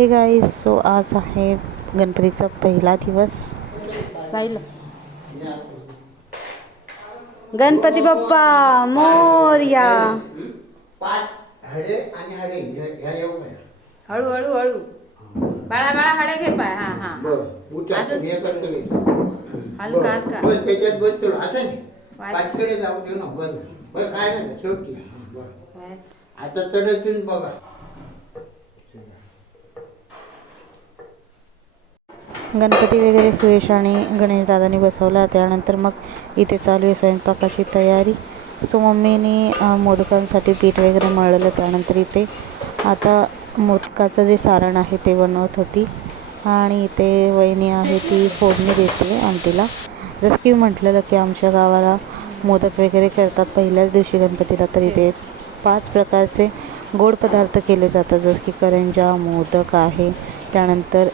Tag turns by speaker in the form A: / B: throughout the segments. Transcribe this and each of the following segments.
A: हे guys so आज आहे गणपतीचा पहिला दिवस. साईल गणपती बाप्पा मोर्या.
B: हळे आणि हळे.
C: हळू हळू हळू बाळा बाळा हडे घे पाय. हा हा. हलका. हलका.
B: बरं, त्याच्यात बस थोडं असं नाही.
C: वाच.
B: पाचकडे जाऊ दे ना बरं बरं काय शेवटी. आता तडचून बघा.
A: गणपती वगैरे सुयश आणि गणेशदादांनी बसवला. त्यानंतर मग इथे चालू आहे स्वयंपाकाची तयारी. सो मम्मीने मोदकांसाठी पीठ वगैरे मळलं. त्यानंतर इथे आता मोदकाचं जे सारण आहे ते बनवत होती. आणि इथे वहिनी आहे ती फोडणी देते आमटीला जसं की म्हटलेलं की आमच्या गावाला मोदक वगैरे करतात. पहिल्याच दिवशी गणपतीला तर इथे पाच प्रकारचे गोड पदार्थ केले जातात. जसं की करंजा मोदक आहे. त्यानंतर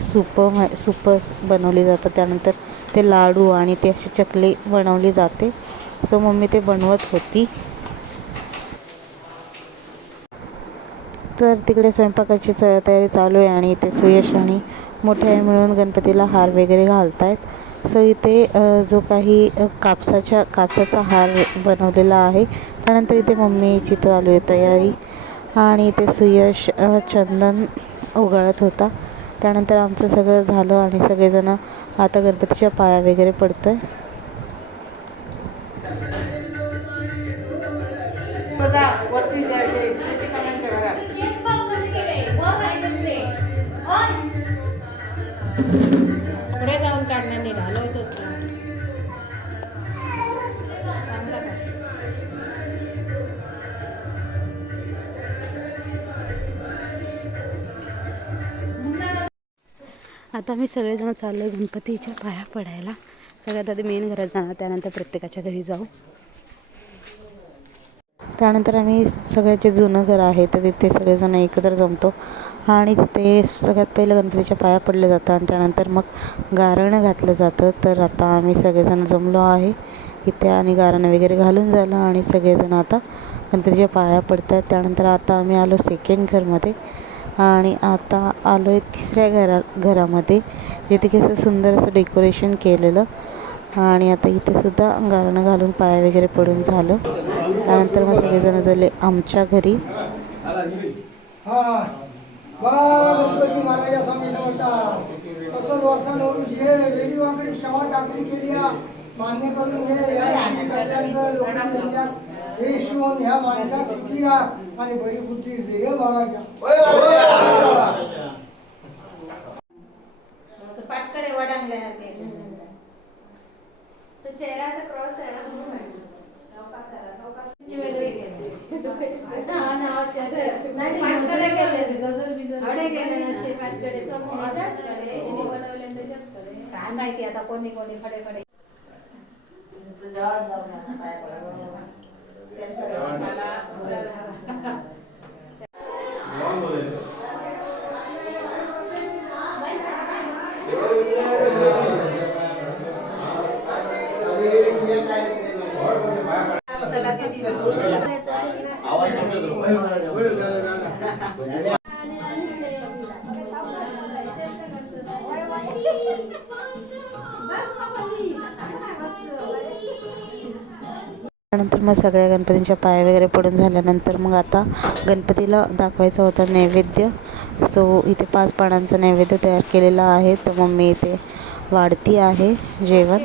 A: सूप सूप बनवली जातं. त्यानंतर ते लाडू आणि ते अशी चकली बनवली जाते. सो मम्मी ते बनवत होती. तर तिकडे स्वयंपाकाची च तयारी चालू आहे आणि इथे सुयश आणि मोठे आई मिळून गणपतीला हार वगैरे घालत आहेत सो इथे जो काही कापसाच्या कापसाचा हार बनवलेला आहे. त्यानंतर इथे मम्मीची चालू आहे तयारी. आणि इथे सुयश चंदन उगाळत होता. त्यानंतर आमचं सगळं झालं आणि सगळेजण आता गणपतीच्या पाया वगैरे पडतोय.
C: वरती
A: आता मी सगळेजण चाललो गणपतीच्या पाया पडायला. सगळ्यात आधी मेन घरात जाणार त्यानंतर प्रत्येकाच्या घरी जाऊ. त्यानंतर आम्ही सगळ्याचे जुनं घर आहे तर तिथे सगळेजण एकत्र जमतो. आणि तिथे सगळ्यात पहिलं गणपतीच्या पाया पडल्या जातं आणि त्यानंतर मग गारणं घातलं जातं. तर आता आम्ही सगळेजण जमलो आहे इथे आणि गारणं वगैरे घालून झालं आणि सगळेजण आता गणपतीच्या पाया पडतात. त्यानंतर आता आम्ही आलो सेकंड घरमध्ये. आणि आता आलो आहे तिसऱ्या घरा घरामध्ये जिथे की असं सुंदर असं डेकोरेशन केलेलं. आणि आता इथे सुद्धा गारणं घालून पाया वगैरे पडून झालं. त्यानंतर मग सगळेजण झाले आमच्या घरी.
D: मान्य करून घे या राणी कल्याण कर, लोकरी रंजा. हे शिवून ह्या माणसात सुखी राहा आणि बरी बुद्धी दे रे महाराजा
C: असं पाटकडे वडांगल्यासारखे तो चेहऱ्याचा क्रॉस आहे. काय माहिती आता कोणी कोणी खडे खडे
A: त्यानंतर मग सगळ्या गणपतींच्या पाया वगैरे पडून झाल्यानंतर मग आता गणपतीला दाखवायचा होता नैवेद्य. सो इथे पाच पानांचा नैवेद्य तयार केलेला आहे. तर मग मी इथे वाढती आहे जेवण.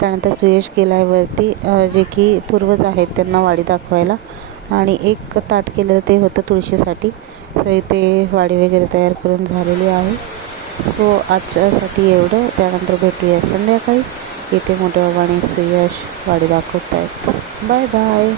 A: त्यानंतर सुयश गेला आहे वरती जे की पूर्वज आहेत त्यांना वाडी दाखवायला. आणि एक ताट केलेलं ते होतं तुळशीसाठी. सो इथे वाडी वगैरे तयार करून झालेली आहे. सो आजच्यासाठी एवढं. त्यानंतर भेटूया संध्याकाळी. इथे मोठ्या बाबाने सुयश वाडी दाखवत आहेत बाय बाय.